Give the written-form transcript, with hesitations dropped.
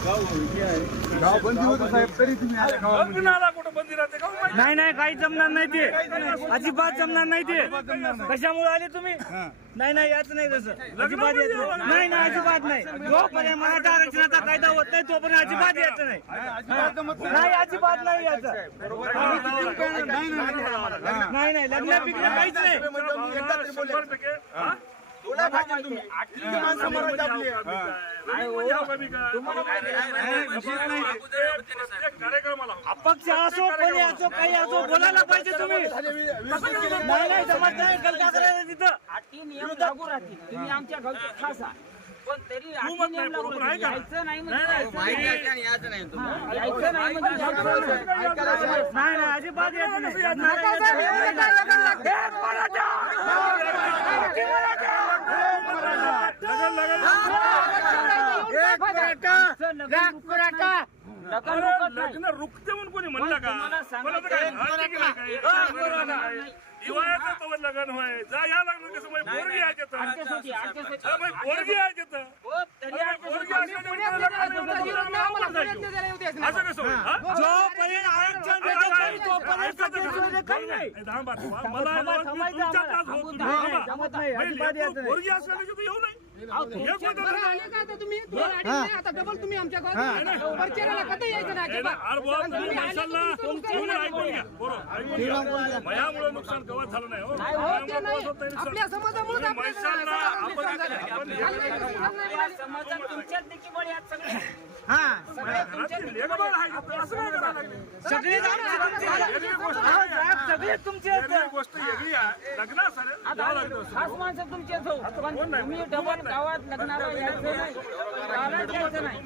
गाव बंदी होतं साहेब, तरी तुम्ही आले गावामध्ये. कुठं बंदी राहते का नाही नाही काही जमणार नाही ते, अजिबात जमणार नाही ते. कशामुळे आले तुम्ही? नाही नाही याच नाही तसं, अजिबात यायचं नाही. नाही अजिबात नाही. जोपर्यंत मराठा आरक्षणाचा कायदा होत नाही तोपर्यंत अजिबात यायचं नाही. नाही अजिबात नाही यायचं. नाही नाही लग्न पिकलं काहीच नाही. अपक्ष असो कोणी असो काही असो बोलायला पाहिजे तुम्ही. नाही नाही जमत नाही. गलका करायला तिथं अटी नियम लागू राहतील. तुम्ही आमच्या गावचे खास आहात पण तरी अटी नियम लागू राहतील. यायचं नाही म्हणजे यायचं नाही. नाही नाही अजिबात यायचं नाही. लग्न रुकते म्हणून कोणी म्हणलं का? दिवाळीचं तो लग्न होय जा या लग्न कसं पोरगी आहे तिथं, पोरगी आहे तिथं, असं कसं होईल? जोपर्यंत आरक्षण भेटत नाही तोपर्यंत काही नाही. पोरगी असल्याने तिथं येऊ नाही. आता डबल तुम्ही आमच्या गावात यायचं ना मयामुळे नुकसान कवच झालं नाही हो. आपल्या समाजामुळे समाजात तुमच्यात देखील बळी आहेत सगळे. सगळे तुमचे गोष्ट वेगळी आहे. लग्न खास माणसं तुमचेच हो पण तुम्ही डबल गावात लग्नाला यायचं नाही, गावात यायचं नाही.